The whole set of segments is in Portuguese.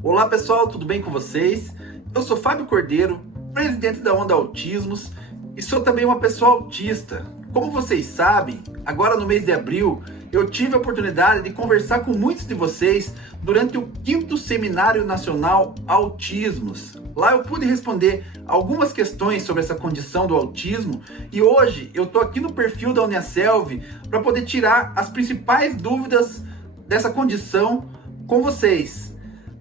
Olá pessoal, tudo bem com vocês? Eu sou Fábio Cordeiro, presidente da Onda Autismos e sou também uma pessoa autista. Como vocês sabem, agora no mês de abril eu tive a oportunidade de conversar com muitos de vocês durante o 5º Seminário Nacional Autismos. Lá eu pude responder algumas questões sobre essa condição do autismo e hoje eu estou aqui no perfil da Uniaselv para poder tirar as principais dúvidas dessa condição com vocês.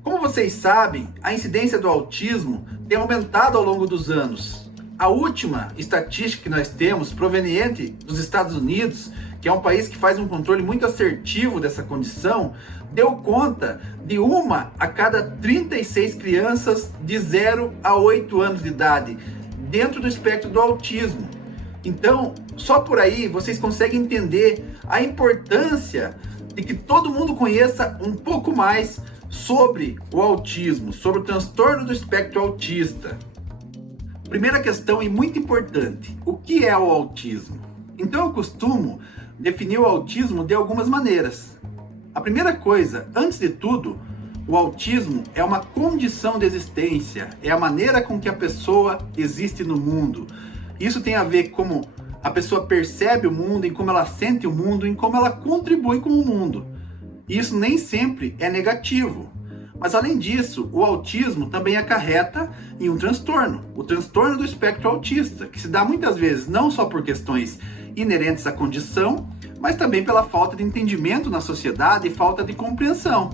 Como vocês sabem, a incidência do autismo tem aumentado ao longo dos anos. A última estatística que nós temos, proveniente dos Estados Unidos, que é um país que faz um controle muito assertivo dessa condição, deu conta de 1 a cada 36 crianças de 0 a 8 anos de idade, dentro do espectro do autismo. Então, só por aí vocês conseguem entender a importância de que todo mundo conheça um pouco mais sobre o autismo, sobre o transtorno do espectro autista. Primeira questão e muito importante: o que é o autismo? Então eu costumo definir o autismo de algumas maneiras. A primeira coisa, antes de tudo, o autismo é uma condição de existência, é a maneira com que a pessoa existe no mundo. Isso tem a ver com como a pessoa percebe o mundo, em como ela sente o mundo, em como ela contribui com o mundo. Isso nem sempre é negativo. Mas além disso, o autismo também acarreta em um transtorno, o transtorno do espectro autista, que se dá muitas vezes não só por questões inerentes à condição, mas também pela falta de entendimento na sociedade e falta de compreensão.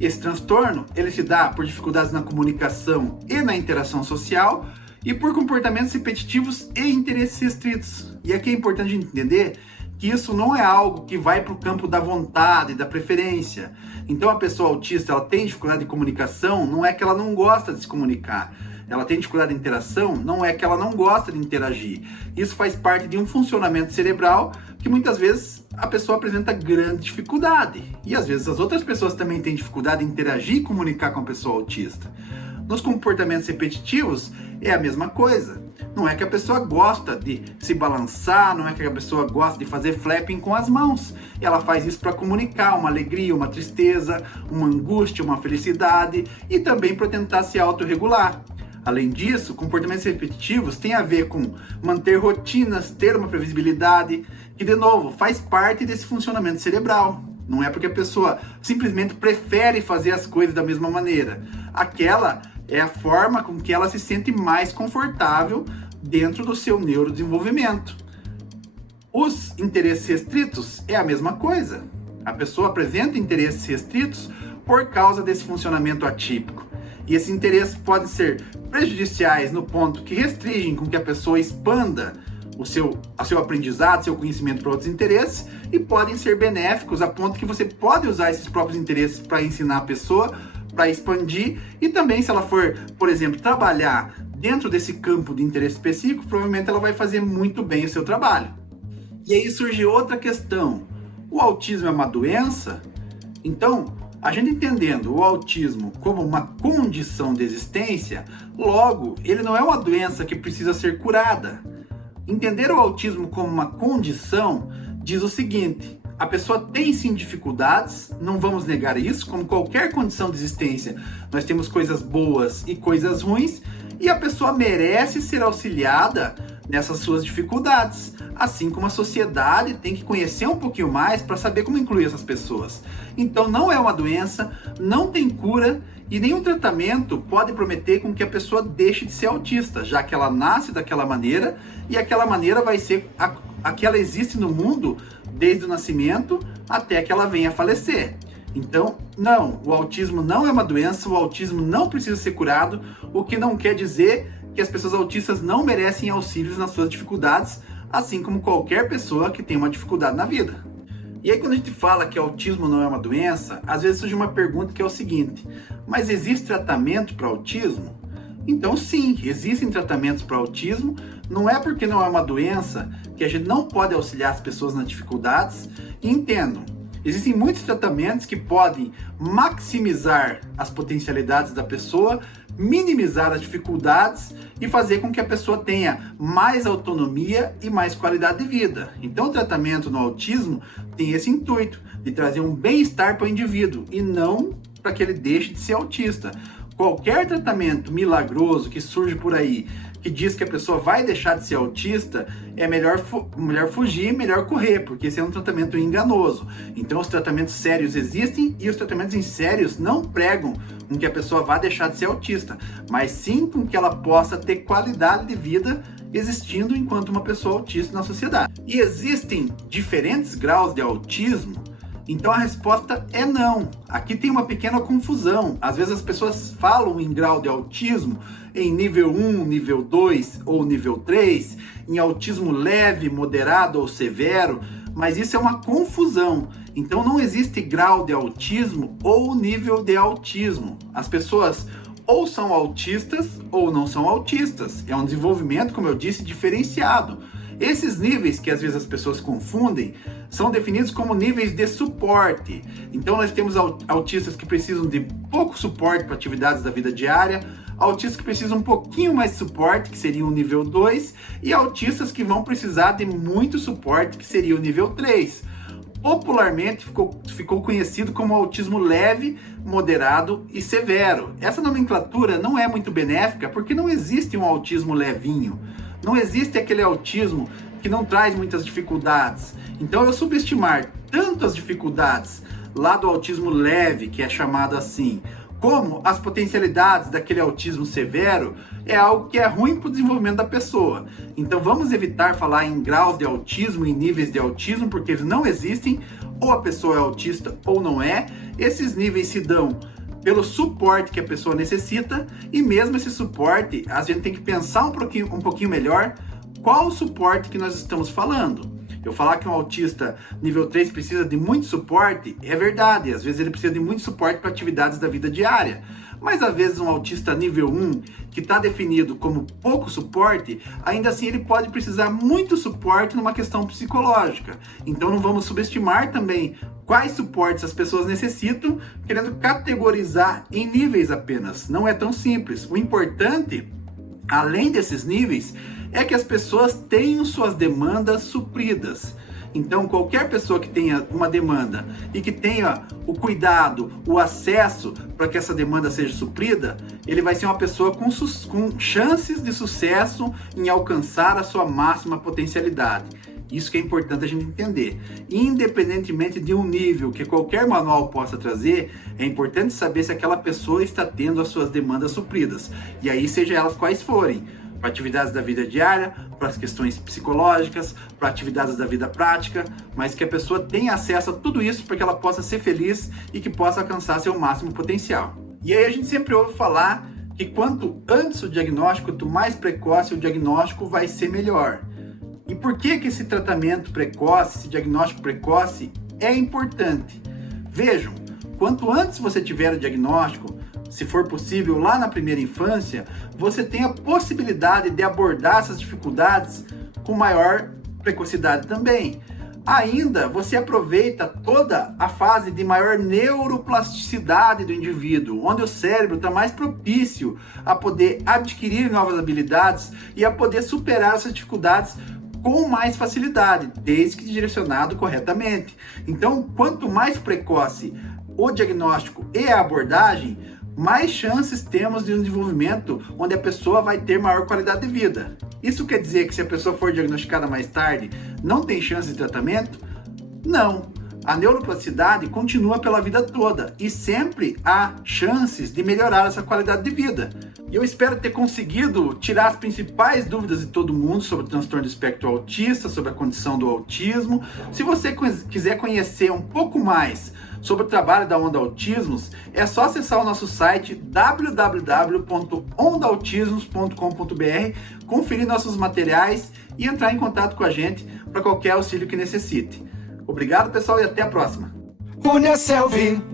Esse transtorno, ele se dá por dificuldades na comunicação e na interação social e por comportamentos repetitivos e interesses restritos. E aqui é importante entender que isso não é algo que vai para o campo da vontade, da preferência. Então a pessoa autista, ela tem dificuldade de comunicação, não é que ela não gosta de se comunicar. Ela tem dificuldade de interação, não é que ela não gosta de interagir. Isso faz parte de um funcionamento cerebral que muitas vezes a pessoa apresenta grande dificuldade. E às vezes as outras pessoas também têm dificuldade de interagir e comunicar com a pessoa autista. Nos comportamentos repetitivos é a mesma coisa. Não é que a pessoa gosta de se balançar, não é que a pessoa gosta de fazer flapping com as mãos. Ela faz isso para comunicar uma alegria, uma tristeza, uma angústia, uma felicidade e também para tentar se autorregular. Além disso, comportamentos repetitivos têm a ver com manter rotinas, ter uma previsibilidade, que de novo faz parte desse funcionamento cerebral. Não é porque a pessoa simplesmente prefere fazer as coisas da mesma maneira. Aquela é a forma com que ela se sente mais confortável dentro do seu neurodesenvolvimento. Os interesses restritos é a mesma coisa. A pessoa apresenta interesses restritos por causa desse funcionamento atípico. E esses interesses podem ser prejudiciais no ponto que restringem com que a pessoa expanda o seu aprendizado, seu conhecimento para outros interesses, e podem ser benéficos a ponto que você pode usar esses próprios interesses para ensinar a pessoa, para expandir, e também se ela for, por exemplo, trabalhar dentro desse campo de interesse específico, provavelmente ela vai fazer muito bem o seu trabalho. E aí surge outra questão: o autismo é uma doença? Então, a gente entendendo o autismo como uma condição de existência, logo, ele não é uma doença que precisa ser curada. Entender o autismo como uma condição diz o seguinte: a pessoa tem sim dificuldades, não vamos negar isso, como qualquer condição de existência, nós temos coisas boas e coisas ruins, e a pessoa merece ser auxiliada nessas suas dificuldades, assim como a sociedade tem que conhecer um pouquinho mais para saber como incluir essas pessoas. Então não é uma doença, não tem cura e nenhum tratamento pode prometer com que a pessoa deixe de ser autista, já que ela nasce daquela maneira e aquela maneira vai ser a que ela existe no mundo desde o nascimento até que ela venha a falecer. Então, não, o autismo não é uma doença, o autismo não precisa ser curado, o que não quer dizer que as pessoas autistas não merecem auxílios nas suas dificuldades, assim como qualquer pessoa que tem uma dificuldade na vida. E aí quando a gente fala que autismo não é uma doença, às vezes surge uma pergunta que é o seguinte: mas existe tratamento para autismo? Então sim, existem tratamentos para autismo, não é porque não é uma doença que a gente não pode auxiliar as pessoas nas dificuldades. E entendam, existem muitos tratamentos que podem maximizar as potencialidades da pessoa, minimizar as dificuldades e fazer com que a pessoa tenha mais autonomia e mais qualidade de vida. Então o tratamento no autismo tem esse intuito de trazer um bem-estar para o indivíduo e não para que ele deixe de ser autista. Qualquer tratamento milagroso que surge por aí, que diz que a pessoa vai deixar de ser autista, é melhor fugir, melhor correr, porque esse é um tratamento enganoso. Então os tratamentos sérios existem e os tratamentos insérios não pregam com que a pessoa vá deixar de ser autista, mas sim com que ela possa ter qualidade de vida existindo enquanto uma pessoa autista na sociedade. E existem diferentes graus de autismo? Então a resposta é não. Aqui tem uma pequena confusão. Às vezes as pessoas falam em grau de autismo em nível 1, nível 2 ou nível 3, em autismo leve, moderado ou severo, mas isso é uma confusão. Então não existe grau de autismo ou nível de autismo. As pessoas ou são autistas ou não são autistas. É um desenvolvimento, como eu disse, diferenciado. Esses níveis que às vezes as pessoas confundem são definidos como níveis de suporte. Então nós temos autistas que precisam de pouco suporte para atividades da vida diária, autistas que precisam um pouquinho mais de suporte, que seria o nível 2, e autistas que vão precisar de muito suporte, que seria o nível 3. Popularmente ficou conhecido como autismo leve, moderado e severo. Essa nomenclatura não é muito benéfica porque não existe um autismo levinho. Não existe aquele autismo que não traz muitas dificuldades. Então eu subestimar tanto as dificuldades lá do autismo leve, que é chamado assim, como as potencialidades daquele autismo severo, é algo que é ruim para o desenvolvimento da pessoa. Então vamos evitar falar em graus de autismo e níveis de autismo, porque eles não existem, ou a pessoa é autista ou não é. Esses níveis se dão pelo suporte que a pessoa necessita, e mesmo esse suporte, a gente tem que pensar um pouquinho melhor qual o suporte que nós estamos falando. Eu falar que um autista nível 3 precisa de muito suporte, é verdade, às vezes ele precisa de muito suporte para atividades da vida diária, mas às vezes um autista nível 1, que está definido como pouco suporte, ainda assim ele pode precisar muito suporte numa questão psicológica. Então não vamos subestimar também quais suportes as pessoas necessitam, querendo categorizar em níveis apenas. Não é tão simples. O importante, além desses níveis, é que as pessoas tenham suas demandas supridas. Então, qualquer pessoa que tenha uma demanda e que tenha o cuidado, o acesso para que essa demanda seja suprida, ele vai ser uma pessoa com chances de sucesso em alcançar a sua máxima potencialidade. Isso que é importante a gente entender. Independentemente de um nível que qualquer manual possa trazer, é importante saber se aquela pessoa está tendo as suas demandas supridas. E aí, seja elas quais forem, para atividades da vida diária, para as questões psicológicas, para atividades da vida prática, mas que a pessoa tenha acesso a tudo isso para que ela possa ser feliz e que possa alcançar seu máximo potencial. E aí a gente sempre ouve falar que quanto antes o diagnóstico, quanto mais precoce o diagnóstico, vai ser melhor. E por que esse tratamento precoce, esse diagnóstico precoce é importante? Vejam, quanto antes você tiver o diagnóstico, se for possível, lá na primeira infância, você tem a possibilidade de abordar essas dificuldades com maior precocidade também. Ainda, você aproveita toda a fase de maior neuroplasticidade do indivíduo, onde o cérebro está mais propício a poder adquirir novas habilidades e a poder superar essas dificuldades com mais facilidade, desde que direcionado corretamente. Então, quanto mais precoce o diagnóstico e a abordagem, mais chances temos de um desenvolvimento onde a pessoa vai ter maior qualidade de vida. Isso quer dizer que se a pessoa for diagnosticada mais tarde, não tem chance de tratamento? Não. A neuroplasticidade continua pela vida toda e sempre há chances de melhorar essa qualidade de vida. E eu espero ter conseguido tirar as principais dúvidas de todo mundo sobre o transtorno do espectro autista, sobre a condição do autismo. Se você quiser conhecer um pouco mais sobre o trabalho da Onda Autismos, é só acessar o nosso site www.ondaautismos.com.br, conferir nossos materiais e entrar em contato com a gente para qualquer auxílio que necessite. Obrigado, pessoal, e até a próxima. Unha Selvi.